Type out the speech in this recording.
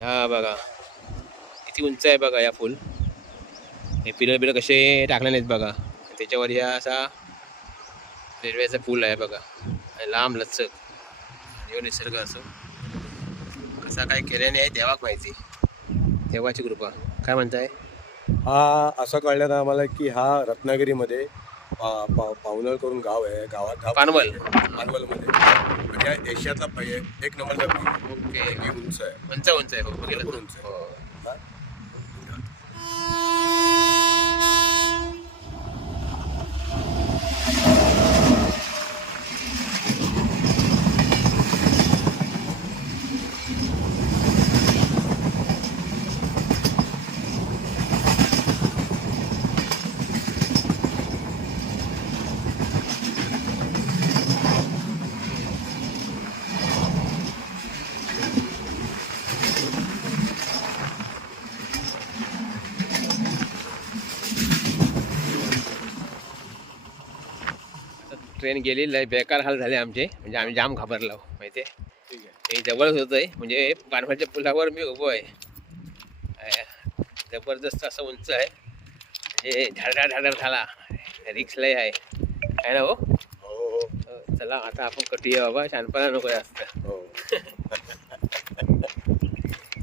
हा बघा किती उंच आहे बघा या फुल. हे पिलर बिलर कसे टाकले नाहीत बघा. त्याच्यावर या असा रेल्वेचा पूल आहे बघा. आणि लांब लचक आणि निसर्ग असं कसा काय केल्याने आहे देवाक माहिती. देवाची कृपा. काय म्हणताय? हा असं कळलं ना आम्हाला की हा रत्नागिरीमध्ये पावनर करून गाव आहे. गाव पानवल. पानवलमध्ये म्हणजे एशियातला एक नंबरचा बीच. ओके. आणि उंच आहे, उंच उंच आहे हो बघितलं भरपूर तर. उंच आहे. हो. हा? ट्रेन गेलेली आहे. बेकार हाल झाले आमचे. म्हणजे आम्ही जाम घाबरलो माहिती आहे. ठीक आहे. हे जवळच होत आहे. म्हणजे पानवलच्या पुलावर मी उभो आहे. जबरदस्त असं उंच आहे. म्हणजे झाडा झाडा झाला. रिक्स लय आहे. आहे ना हो? हो हो चला आता आपण कटूया बाबा. शानपणा नको जास्त. हो